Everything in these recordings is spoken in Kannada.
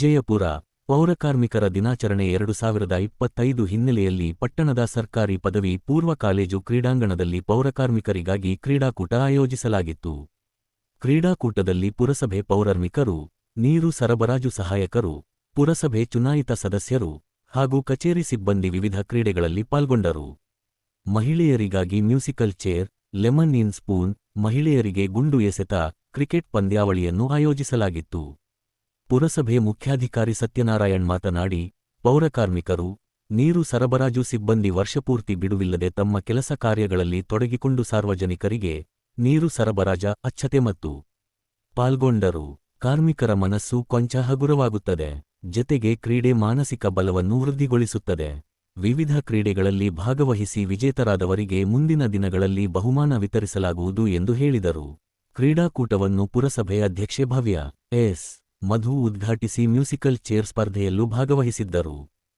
ವಿಜಯಪುರ ಪೌರಕಾರ್ಮಿಕರ ದಿನಾಚರಣೆ ಎರಡು ಸಾವಿರದ ಇಪ್ಪತ್ತೈದು ಹಿನ್ನೆಲೆಯಲ್ಲಿ ಪಟ್ಟಣದ ಸರ್ಕಾರಿ ಪದವಿ ಪೂರ್ವ ಕಾಲೇಜು ಕ್ರೀಡಾಂಗಣದಲ್ಲಿ ಪೌರಕಾರ್ಮಿಕರಿಗಾಗಿ ಕ್ರೀಡಾಕೂಟ ಆಯೋಜಿಸಲಾಗಿತ್ತು. ಕ್ರೀಡಾಕೂಟದಲ್ಲಿ ಪುರಸಭೆ ಪೌರಾರ್ಮಿಕರು, ನೀರು ಸರಬರಾಜು ಸಹಾಯಕರು, ಪುರಸಭೆ ಚುನಾಯಿತ ಸದಸ್ಯರು ಹಾಗೂ ಕಚೇರಿ ಸಿಬ್ಬಂದಿ ವಿವಿಧ ಕ್ರೀಡೆಗಳಲ್ಲಿ ಪಾಲ್ಗೊಂಡರು. ಮಹಿಳೆಯರಿಗಾಗಿ musical chair, lemon in spoon, ಮಹಿಳೆಯರಿಗೆ ಗುಂಡು ಎಸೆತ, ಕ್ರಿಕೆಟ್ ಪಂದ್ಯಾವಳಿಯನ್ನು ಆಯೋಜಿಸಲಾಗಿತ್ತು. ಪುರಸಭೆ ಮುಖ್ಯಾಧಿಕಾರಿ ಸತ್ಯನಾರಾಯಣ್ ಮಾತನಾಡಿ ಪೌರಕಾರ್ಮಿಕರು ನೀರು ಸರಬರಾಜು ಸಿಬ್ಬಂದಿ ವರ್ಷಪೂರ್ತಿ ಬಿಡುವಿಲ್ಲದೆ ತಮ್ಮ ಕೆಲಸ ಕಾರ್ಯಗಳಲ್ಲಿ ತೊಡಗಿಕೊಂಡು ಸಾರ್ವಜನಿಕರಿಗೆ ನೀರು ಸರಬರಾಜ, ಅಚ್ಚತೆ ಮತ್ತು ಪಾಲ್ಗೊಂಡರು. ಕಾರ್ಮಿಕರ ಮನಸ್ಸು ಕೊಂಚ ಹಗುರವಾಗುತ್ತದೆ. ಜತೆಗೆ ಕ್ರೀಡೆ ಮಾನಸಿಕ ಬಲವನ್ನು ವೃದ್ಧಿಗೊಳಿಸುತ್ತದೆ. ವಿವಿಧ ಕ್ರೀಡೆಗಳಲ್ಲಿ ಭಾಗವಹಿಸಿ ವಿಜೇತರಾದವರಿಗೆ ಮುಂದಿನ ದಿನಗಳಲ್ಲಿ ಬಹುಮಾನ ವಿತರಿಸಲಾಗುವುದು ಎಂದು ಹೇಳಿದರು. ಕ್ರೀಡಾಕೂಟವನ್ನು ಪುರಸಭೆ ಅಧ್ಯಕ್ಷೆ ಭವ್ಯ ಎಸ್. ಮಧು ಉದ್ಘಾಟಿಸಿ ಮ್ಯೂಸಿಕಲ್ ಚೇರ್ ಸ್ಪರ್ಧೆಯಲ್ಲೂ ಭಾಗವಹಿಸಿದ್ದರು.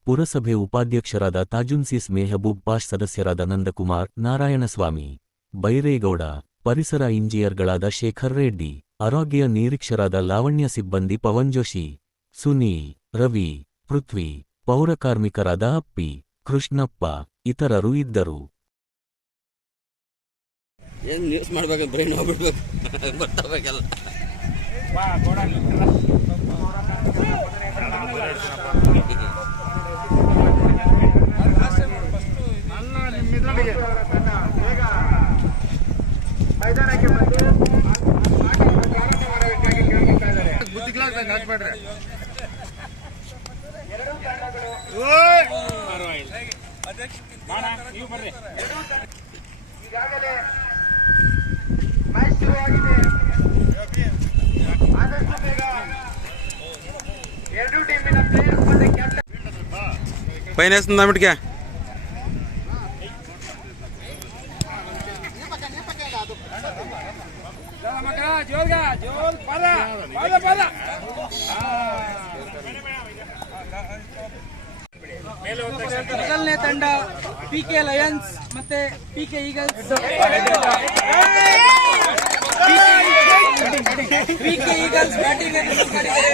ಪುರಸಭೆ ಉಪಾಧ್ಯಕ್ಷರಾದ ತಾಜುನ್ಸಿಸ್ ಮೇಹಬೂಬ್ ಪಾಷ್ ಸದಸ್ಯರಾದ ನಂದಕುಮಾರ್ ನಾರಾಯಣಸ್ವಾಮಿ, ಬೈರೇಗೌಡ, ಪರಿಸರ ಇಂಜಿನಿಯರ್ಗಳಾದ ಶೇಖರ್ ರೆಡ್ಡಿ, ಆರೋಗ್ಯ ನಿರೀಕ್ಷರಾದ ಲಾವಣ್ಯ ಸಿಬ್ಬಂದಿ ಪವನ್ ಜೋಶಿ, ಸುನೀಲ್, ರವಿ, ಪೃಥ್ವಿ ಪೌರಕಾರ್ಮಿಕರಾದ ಅಪ್ಪಿ, ಕೃಷ್ಣಪ್ಪ ಇತರರು ಇದ್ದರು. ಏನು ನ್ಯೂಸ್ ಮಾಡ್ಬೇಕು ಬ್ರೈನ್ ಹೋಗ್ಬಿಡ್ಬೇಕು? ತಂಡಗಳು ಈಗಾಗಲೇ ಮ್ಯಾಚ್ ಶುರುವಾಗಿದೆ పైన వేస్తుందా మిటికే ಮೊದಲನೇ ತಂಡ ಪಿಕೆ ಲಯನ್ಸ್ ಮತ್ತೆ PK Eagles PK Eagles batting ಅನ್ನು ಮಾಡಿದ್ದಾರೆ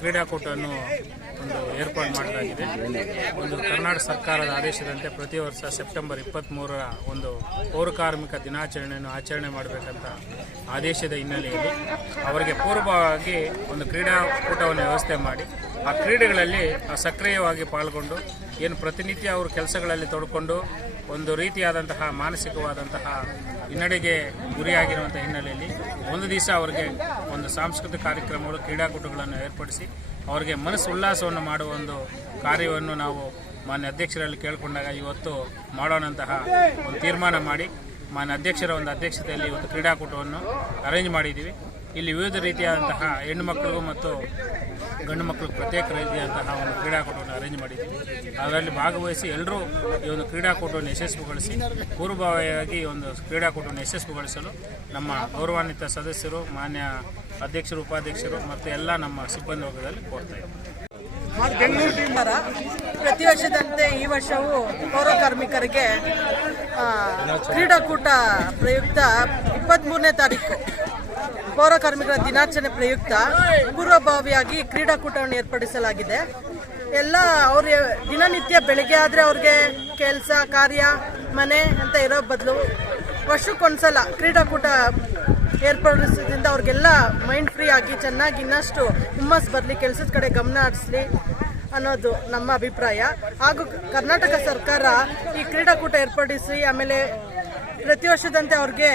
ಕ್ರೀಡಾಕೂಟವನ್ನು ಒಂದು ಏರ್ಪಾಡು ಮಾಡಲಾಗಿದೆ. ಒಂದು ಕರ್ನಾಟಕ ಸರ್ಕಾರದ ಆದೇಶದಂತೆ ಪ್ರತಿ ವರ್ಷ ಸೆಪ್ಟೆಂಬರ್ ಇಪ್ಪತ್ತ್ಮೂರರ ಒಂದು ಪೌರಕಾರ್ಮಿಕ ದಿನಾಚರಣೆಯನ್ನು ಆಚರಣೆ ಮಾಡಬೇಕಂತ ಆದೇಶದ ಹಿನ್ನೆಲೆಯಲ್ಲಿ ಅವರಿಗೆ ಪೂರ್ವವಾಗಿ ಒಂದು ಕ್ರೀಡಾಕೂಟವನ್ನು ವ್ಯವಸ್ಥೆ ಮಾಡಿ, ಆ ಕ್ರೀಡೆಗಳಲ್ಲಿ ಸಕ್ರಿಯವಾಗಿ ಪಾಲ್ಗೊಂಡು, ಏನು ಪ್ರತಿನಿತ್ಯ ಅವರು ಕೆಲಸಗಳಲ್ಲಿ ತೊಡ್ಕೊಂಡು, ಒಂದು ರೀತಿಯಾದಂತಹ ಮಾನಸಿಕವಾದಂತಹ ಹಿನ್ನಡೆಗೆ ಗುರಿಯಾಗಿರುವಂಥ ಹಿನ್ನೆಲೆಯಲ್ಲಿ ಒಂದು ದಿವಸ ಅವರಿಗೆ ಒಂದು ಸಾಂಸ್ಕೃತಿಕ ಕಾರ್ಯಕ್ರಮಗಳು, ಕ್ರೀಡಾಕೂಟಗಳನ್ನು ಏರ್ಪಡಿಸಿ ಅವರಿಗೆ ಮನಸ್ಸು ಉಲ್ಲಾಸವನ್ನು ಮಾಡುವ ಒಂದು ಕಾರ್ಯವನ್ನು ನಾವು ಮಾನ್ಯ ಅಧ್ಯಕ್ಷರಲ್ಲಿ ಕೇಳಿಕೊಂಡಾಗ ಇವತ್ತು ಮಾಡೋಣಂತಹ ಒಂದು ತೀರ್ಮಾನ ಮಾಡಿ, ಮಾನ್ಯ ಅಧ್ಯಕ್ಷರ ಒಂದು ಅಧ್ಯಕ್ಷತೆಯಲ್ಲಿ ಇವತ್ತು ಕ್ರೀಡಾಕೂಟವನ್ನು ಅರೇಂಜ್ ಮಾಡಿದ್ದೀವಿ. ಇಲ್ಲಿ ವಿವಿಧ ರೀತಿಯಾದಂತಹ ಹೆಣ್ಣು ಮಕ್ಕಳಿಗೂ ಮತ್ತು ಗಂಡು ಮಕ್ಕಳಿಗೆ ಪ್ರತ್ಯೇಕ ರೀತಿಯಾದಂತಹ ಒಂದು ಕ್ರೀಡಾಕೂಟವನ್ನು ಅರೇಂಜ್ ಮಾಡಿದ್ದೀವಿ. ಅದರಲ್ಲಿ ಭಾಗವಹಿಸಿ ಎಲ್ಲರೂ ಈ ಒಂದು ಕ್ರೀಡಾಕೂಟವನ್ನು ಯಶಸ್ವಿಗೊಳಿಸಿ, ಪೂರ್ವಭಾವಿಯಾಗಿ ಈ ಒಂದು ಕ್ರೀಡಾಕೂಟವನ್ನು ಯಶಸ್ವಿಗೊಳಿಸಲು ನಮ್ಮ ಗೌರವಾನ್ವಿತ ಸದಸ್ಯರು, ಮಾನ್ಯ ಅಧ್ಯಕ್ಷರು, ಉಪಾಧ್ಯಕ್ಷರು ಮತ್ತು ಎಲ್ಲ ನಮ್ಮ ಸಿಬ್ಬಂದಿ ವರ್ಗದಲ್ಲಿ ಕೋರ್ತಾ ಇದ್ದೀವಿ. ಬೆಂಗಳೂರಿನಿಂದ ಪ್ರತಿ ವರ್ಷದಂತೆ ಈ ವರ್ಷವೂ ಪೌರ ಕಾರ್ಮಿಕರಿಗೆ ಕ್ರೀಡಾಕೂಟ ಪ್ರಯುಕ್ತ ಇಪ್ಪತ್ತ್ಮೂರನೇ ತಾರೀಕು. ಪೌರ ಕಾರ್ಮಿಕರ ದಿನಾಚರಣೆ ಪ್ರಯುಕ್ತ ಪೂರ್ವಭಾವಿಯಾಗಿ ಕ್ರೀಡಾಕೂಟವನ್ನು ಏರ್ಪಡಿಸಲಾಗಿದೆ. ಎಲ್ಲ ಅವ್ರ ದಿನನಿತ್ಯ ಬೆಳಗ್ಗೆ ಆದರೆ ಅವ್ರಿಗೆ ಕೆಲಸ, ಕಾರ್ಯ, ಮನೆ ಅಂತ ಇರೋ ಬದಲು ವರ್ಷಕ್ಕೊಂದ್ಸಲ ಕ್ರೀಡಾಕೂಟ ಏರ್ಪಡಿಸೋದ್ರಿಂದ ಅವ್ರಿಗೆಲ್ಲ ಮೈಂಡ್ ಫ್ರೀ ಆಗಿ ಚೆನ್ನಾಗಿ ಇನ್ನಷ್ಟು ಹುಮ್ಮಸ್ ಬರಲಿ, ಕೆಲಸದ ಕಡೆ ಗಮನ ಹರಿಸಲಿ ಅನ್ನೋದು ನಮ್ಮ ಅಭಿಪ್ರಾಯ. ಹಾಗೂ ಕರ್ನಾಟಕ ಸರ್ಕಾರ ಈ ಕ್ರೀಡಾಕೂಟ ಏರ್ಪಡಿಸಿ ಆಮೇಲೆ ಪ್ರತಿ ವರ್ಷದಂತೆ ಅವ್ರಿಗೆ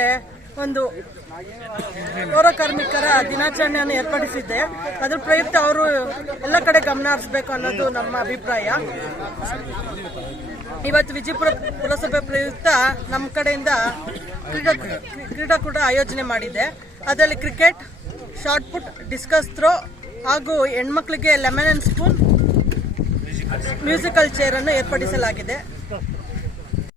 ಒಂದು ಪೌರ ಕಾರ್ಮಿಕರ ದಿನಾಚರಣೆಯನ್ನು ಏರ್ಪಡಿಸಿದ್ದೆ. ಅದ್ರ ಪ್ರಯುಕ್ತ ಅವರು ಎಲ್ಲ ಕಡೆ ಗಮನ ಹರಿಸಬೇಕು ಅನ್ನೋದು ನಮ್ಮ ಅಭಿಪ್ರಾಯ. ಇವತ್ತು ವಿಜಯಪುರ ಪುರಸಭೆ ಪ್ರಯುಕ್ತ ನಮ್ಮ ಕಡೆಯಿಂದ ಕ್ರೀಡಾ ಕ್ರೀಡಾಕೂಟ ಆಯೋಜನೆ ಮಾಡಿದೆ. ಅದರಲ್ಲಿ cricket, shot put, discus throw ಹಾಗೂ ಹೆಣ್ಮಕ್ಳಿಗೆ ಲೆಮನ್ ಅಂಡ್ ಸ್ಪೂನ್ ಮ್ಯೂಸಿಕಲ್ ಚೇರನ್ನು ಏರ್ಪಡಿಸಲಾಗಿದೆ.